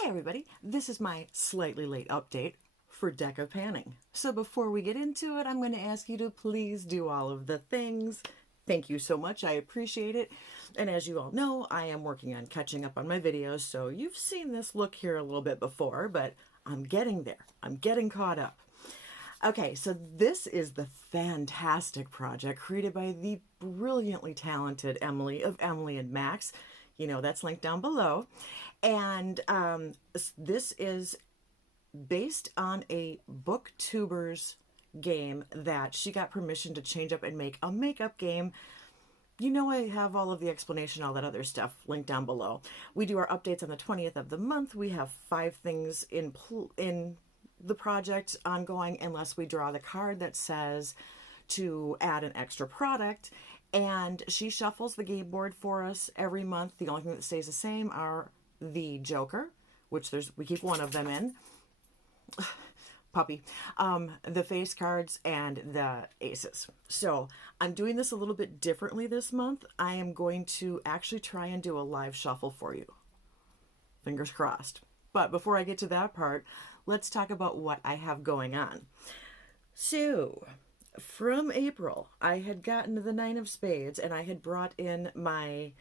Hey everybody, this is my slightly late update for Deck of Panning. So before we get into it, I'm going to ask you to please do all of the things. Thank you so much, I appreciate it. And as you all know, I am working on catching up on my videos, so you've seen this look here a little bit before, but I'm getting there. I'm getting caught up. Okay, so this is the fantastic project created by the brilliantly talented Emily of Emily and Max. You know, that's linked down below. And this is based on a booktuber's game that she got permission to change up and make a makeup game. You know, I have all of the explanation, all that other stuff linked down below. We do our updates on the 20th of the month. We have 5 things in the project ongoing unless we draw the card that says to add an extra product. And she shuffles the game board for us every month. The only thing that stays the same are the Joker, which we keep one of them in. Puppy. The face cards and the aces. So I'm doing this a little bit differently this month. I am going to actually try and do a live shuffle for you. Fingers crossed. But before I get to that part, let's talk about what I have going on. So from April, I had gotten to the 9 of Spades and I had brought in my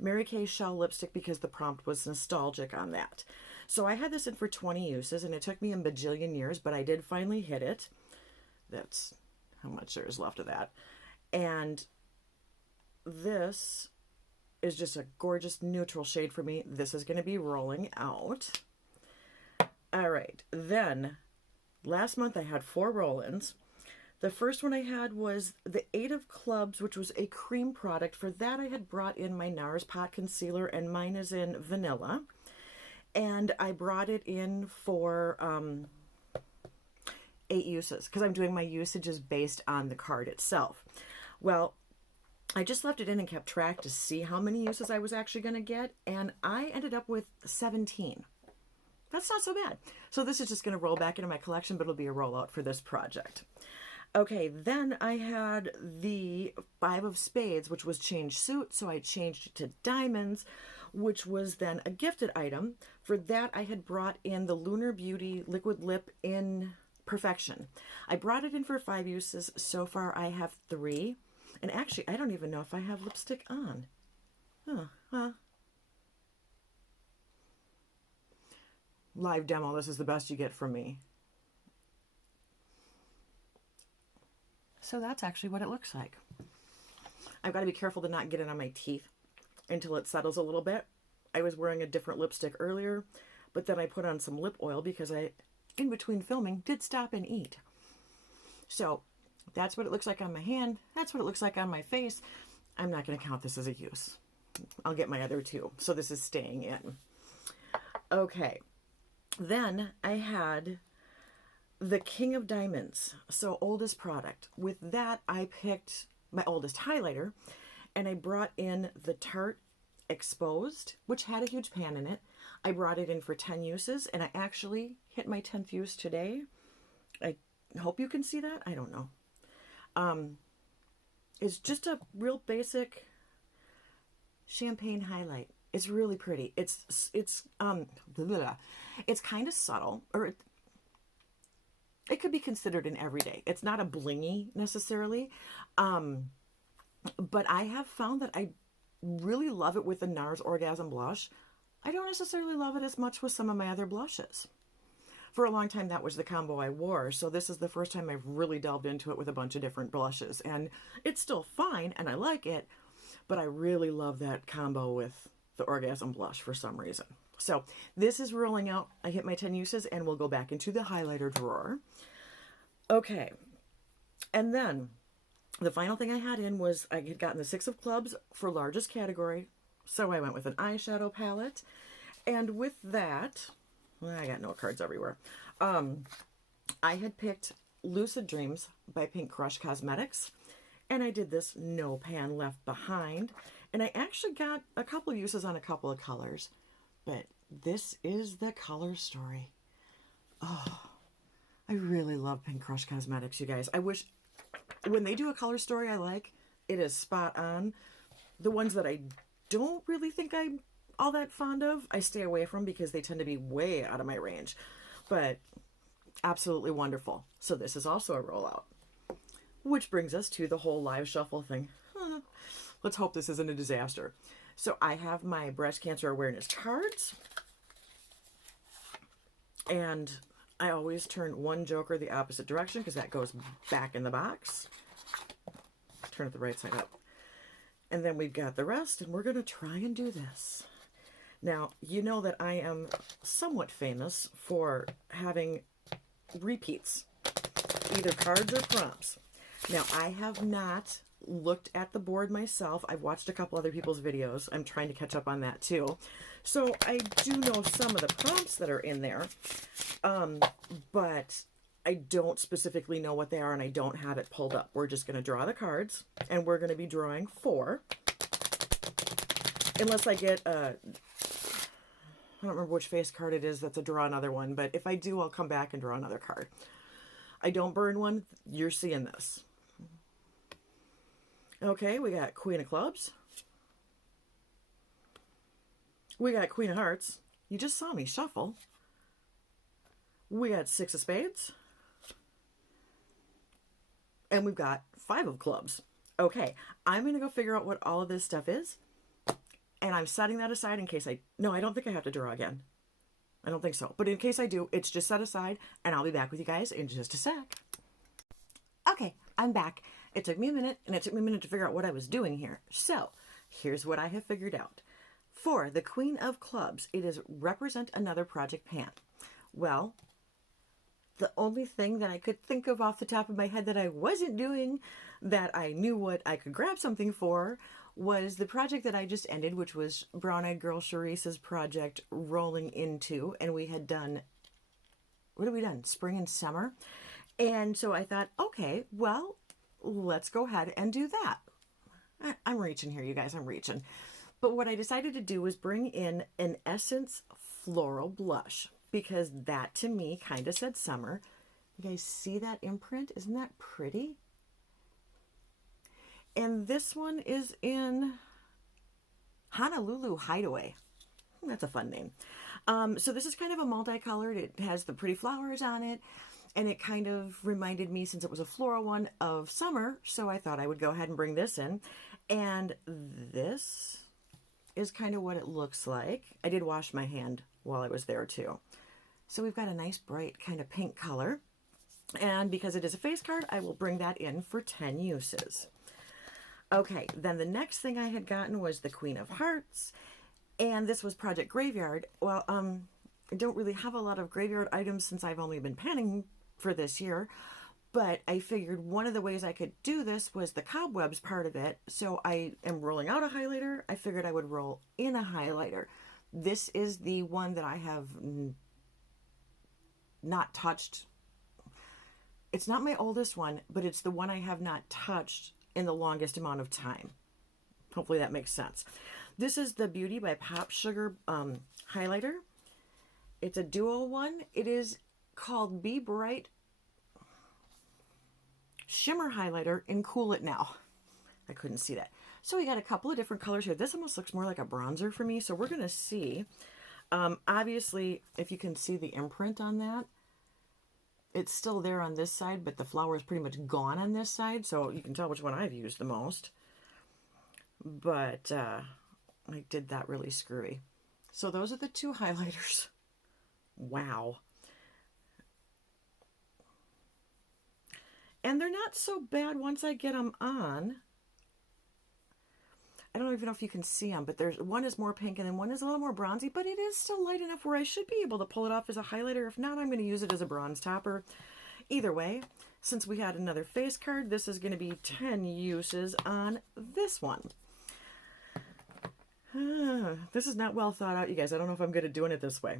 Mary Kay Shell lipstick because the prompt was nostalgic on that. So I had this in for 20 uses and it took me a bajillion years, but I did finally hit it. That's how much there is left of that. And this is just a gorgeous neutral shade for me. This is going to be rolling out. All right, then last month I had 4 roll-ins. The first one I had was the 8 of Clubs, which was a cream product. For that I had brought in my NARS Pot Concealer, and mine is in vanilla. And I brought it in for 8 uses because I'm doing my usages based on the card itself. Well, I just left it in and kept track to see how many uses I was actually going to get, and I ended up with 17. That's not so bad. So this is just going to roll back into my collection, but it'll be a rollout for this project. Okay, then I had the 5 of Spades, which was change suit, so I changed it to diamonds, which was then a gifted item. For that, I had brought in the Lunar Beauty Liquid Lip in Perfection. I brought it in for 5 uses. So far, I have 3. And actually, I don't even know if I have lipstick on. Live demo, this is the best you get from me. So that's actually what it looks like. I've got to be careful to not get it on my teeth until it settles a little bit. I was wearing a different lipstick earlier, but then I put on some lip oil because I, in between filming, did stop and eat. So that's what it looks like on my hand. That's what it looks like on my face. I'm not going to count this as a use. I'll get my other 2. So this is staying in. Okay. Then I had the King of Diamonds, so oldest product. With that, I picked my oldest highlighter, and I brought in the Tarte Exposed, which had a huge pan in it. I brought it in for 10 uses, and I actually hit my 10th use today. I hope you can see that. I don't know. It's just a real basic champagne highlight. It's really pretty. It's kind of subtle, or it could be considered an everyday. It's not a blingy necessarily, but I have found that I really love it with the NARS Orgasm blush. I don't necessarily love it as much with some of my other blushes. For a long time, that was the combo I wore, so this is the first time I've really delved into it with a bunch of different blushes, and it's still fine, and I like it, but I really love that combo with the Orgasm blush for some reason. So this is rolling out. I hit my 10 uses, and we'll go back into the highlighter drawer. Okay, and then the final thing I had in was I had gotten the 6 of Clubs for largest category, so I went with an eyeshadow palette, and with that, well, I got note cards everywhere. I had picked Lucid Dreams by Pink Crush Cosmetics, and I did this No Pan Left Behind, and I actually got a couple uses on a couple of colors, but this is the color story. Oh, I really love Pink Crush Cosmetics, you guys. I wish when they do a color story I like, it is spot on. The ones that I don't really think I all that fond of. I stay away from because they tend to be way out of my range. But absolutely wonderful. So this is also a rollout. Which brings us to the whole live shuffle thing. Let's hope this isn't a disaster. So I have my breast cancer awareness cards. And I always turn one joker the opposite direction because that goes back in the box. Turn it the right side up. And then we've got the rest, and we're going to try and do this. Now, you know that I am somewhat famous for having repeats, either cards or prompts. Now, I have not looked at the board myself. I've watched a couple other people's videos. I'm trying to catch up on that too. So I do know some of the prompts that are in there, but I don't specifically know what they are, and I don't have it pulled up. We're just going to draw the cards, and we're going to be drawing 4. Unless I get I don't remember which face card it is that's a draw another one, but if I do, I'll come back and draw another card. I don't burn one. You're seeing this. Okay, we got Queen of Clubs. We got Queen of Hearts. You just saw me shuffle. We got 6 of Spades. And we've got 5 of Clubs. Okay, I'm going to go figure out what all of this stuff is. And I'm setting that aside in case no, I don't think I have to draw again. I don't think so. But in case I do, it's just set aside, and I'll be back with you guys in just a sec. Okay, I'm back. It took me a minute, and it took me a minute to figure out what I was doing here. So, here's what I have figured out. For the Queen of Clubs, it is represent another project pan. Well, the only thing that I could think of off the top of my head that I wasn't doing, that I knew what I could grab something for, was the project that I just ended, which was Brown Eyed Girl Charisse's project Rolling Into, and we had done, what had we done? Spring and summer. And so I thought, okay, well, let's go ahead and do that. I'm reaching here, you guys, I'm reaching. But what I decided to do was bring in an Essence Floral Blush, because that to me kind of said summer. You guys see that imprint? Isn't that pretty? And this one is in Honolulu Hideaway. That's a fun name. So this is kind of a multicolored. It has the pretty flowers on it. And it kind of reminded me, since it was a floral one, of summer. So I thought I would go ahead and bring this in. And this is kind of what it looks like. I did wash my hand while I was there too. So we've got a nice bright kind of pink color. And because it is a face card, I will bring that in for 10 uses. Okay, then the next thing I had gotten was the Queen of Hearts. And this was Project Graveyard. Well, I don't really have a lot of graveyard items since I've only been panning for this year. But I figured one of the ways I could do this was the cobwebs part of it. So I am rolling out a highlighter. I figured I would roll in a highlighter. This is the one that I have not touched. It's not my oldest one, but it's the one I have not touched in the longest amount of time. Hopefully that makes sense. This is the Beauty by Pop Sugar highlighter. It's a duo one. It is called Be Bright Shimmer Highlighter in Cool It Now. I couldn't see that. So we got a couple of different colors here. This almost looks more like a bronzer for me. So we're going to see. Obviously, if you can see the imprint on that, it's still there on this side, but the flower is pretty much gone on this side. So you can tell which one I've used the most. But I did that really screwy. So those are the 2 highlighters. Wow. And they're not so bad once I get them on. I don't even know if you can see them, but there's one is more pink and then one is a little more bronzy, but it is still light enough where I should be able to pull it off as a highlighter. If not, I'm going to use it as a bronze topper. Either way, since we had another face card, this is going to be 10 uses on this one. This is not well thought out, you guys. I don't know if I'm good at doing it this way.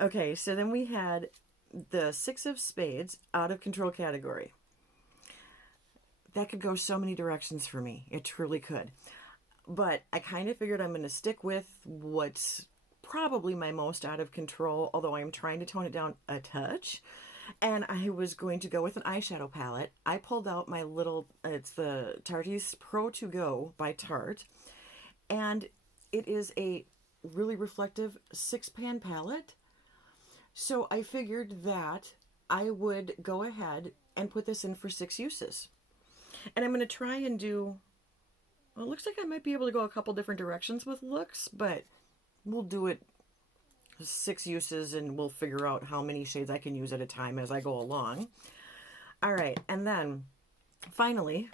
Okay, so then we had the 6 of Spades, out of control category. That could go so many directions for me. It truly could. But I kind of figured I'm going to stick with what's probably my most out of control, although I'm trying to tone it down a touch. And I was going to go with an eyeshadow palette. I pulled out my little, it's the Tarte's Pro To Go by Tarte. And it is a really reflective 6-pan palette. So I figured that I would go ahead and put this in for 6 uses. And I'm going to try and do, well, it looks like I might be able to go a couple different directions with looks, but we'll do it 6 uses and we'll figure out how many shades I can use at a time as I go along. All right, and then finally,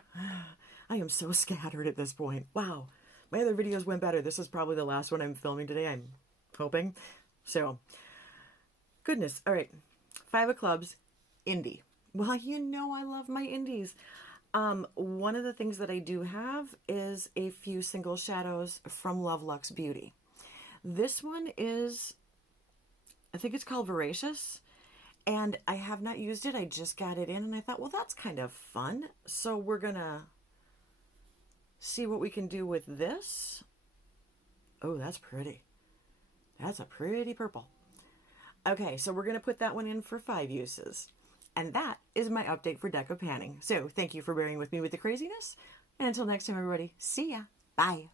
I am so scattered at this point. Wow, my other videos went better. This is probably the last one I'm filming today, I'm hoping. So, goodness. All right, 5 of clubs, indie. Well, you know I love my indies. One of the things that I do have is a few single shadows from Love Luxe Beauty. This one is, I think it's called Voracious, and I have not used it. I just got it in and I thought, well, that's kind of fun. So we're gonna see what we can do with this. Oh, that's pretty. That's a pretty purple. Okay, so we're gonna put that one in for 5 uses. And that is my update for Deco Panning. So thank you for bearing with me with the craziness. And until next time, everybody, see ya. Bye.